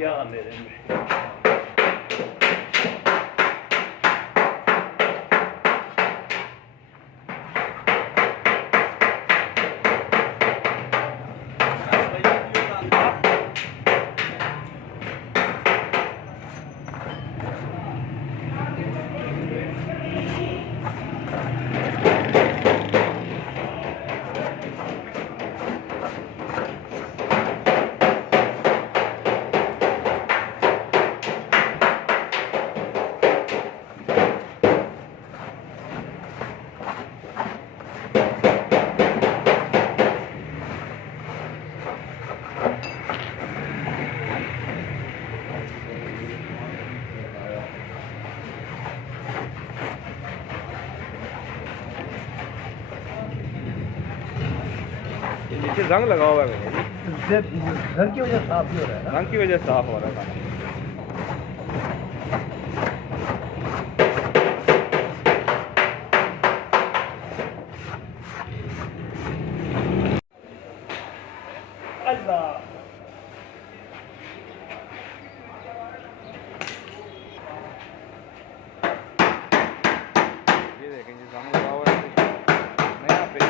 या मेरे नीचे जंग लगा हुआ है भैया जी। घर की वजह साफ ही हो रहा है ना? रंग की वजह से साफ हो रहा है। ये देखें ये जंग लगा हुआ है नया पे।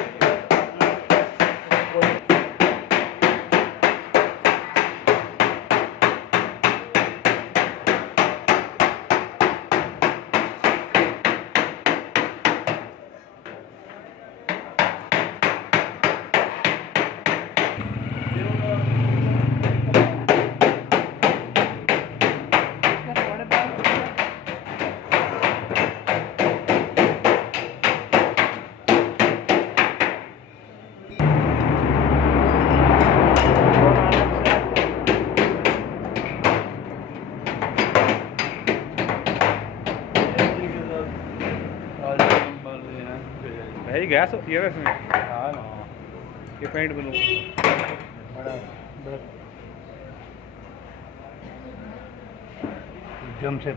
भाई गैस होती है इसमें। हाँ ना, ये पेंट बनू बड़ा जम से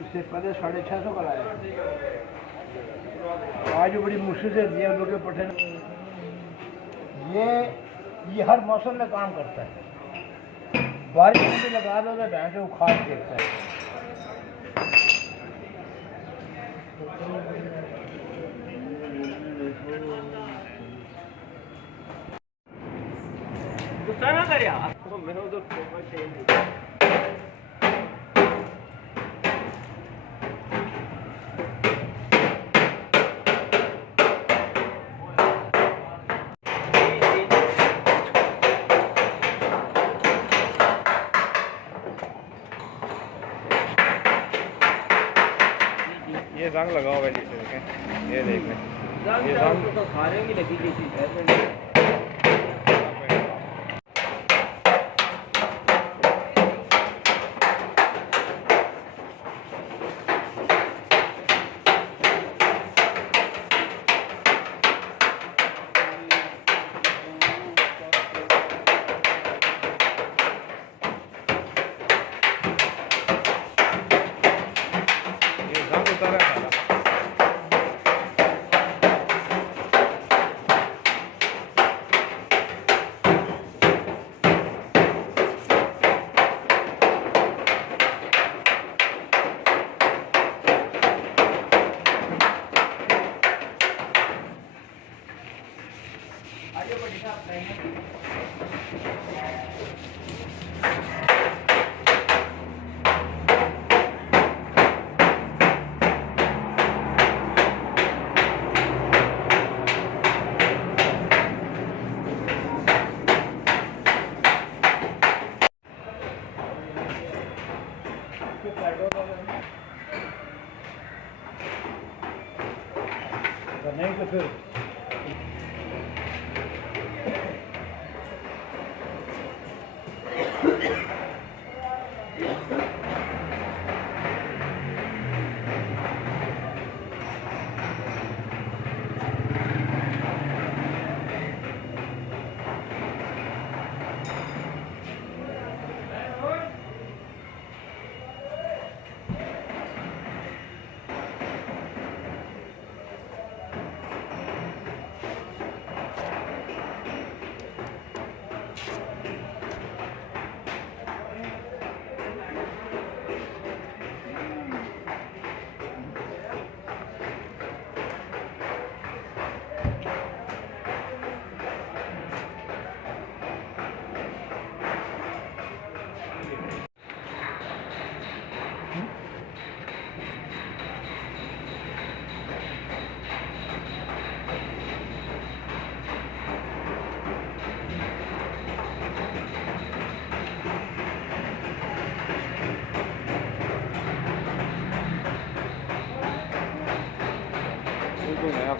इससे पहले 650 का लाया। आज बड़ी मुश्किल से दिए लोग पठे। ये हर मौसम में काम करता है। बारिश में भी लगा दो तो भैंस उखाड़ देता है। गुस्सा ना कर यार। मैं उधर ये जंग लगा हुआ है नीचे देखें। ये देख लें ये जंग तो खाने की लगी थी है। नहीं तो फिर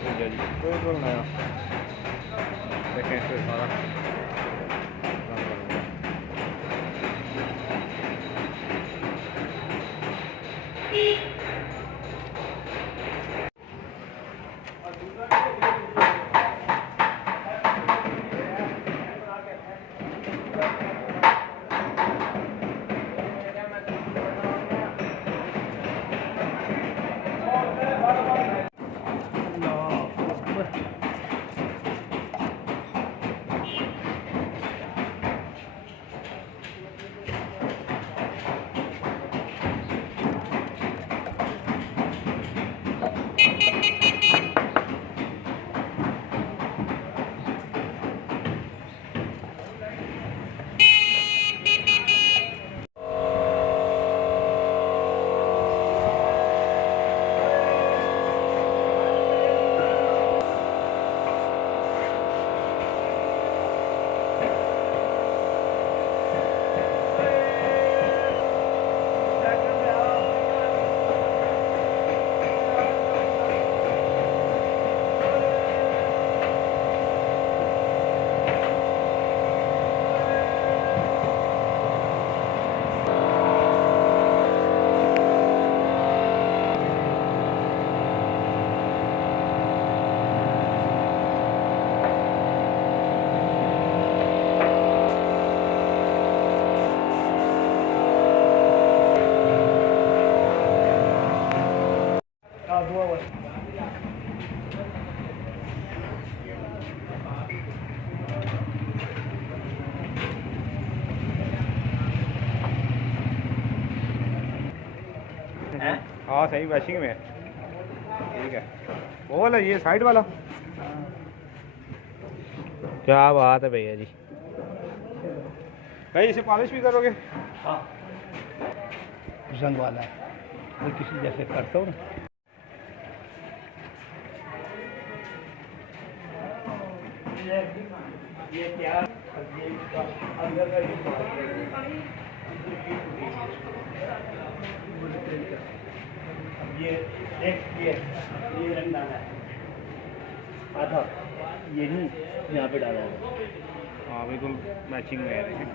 जी बिल्कुल नया। देखें इस पे सारा काम करूँगा। हाँ सही मैचिंग में ठीक है। वो वाला ये साइड वाला क्या बात है भैया जी। भाई इसे पॉलिश भी करोगे? हाँ जंग वाला है, मैं किसी जैसे करता हूँ ना। ये क्या अंदर का ये एक ये रंग डाला है आधा, यही यहाँ पे डाला है। हाँ बिल्कुल मैचिंग में है। देखें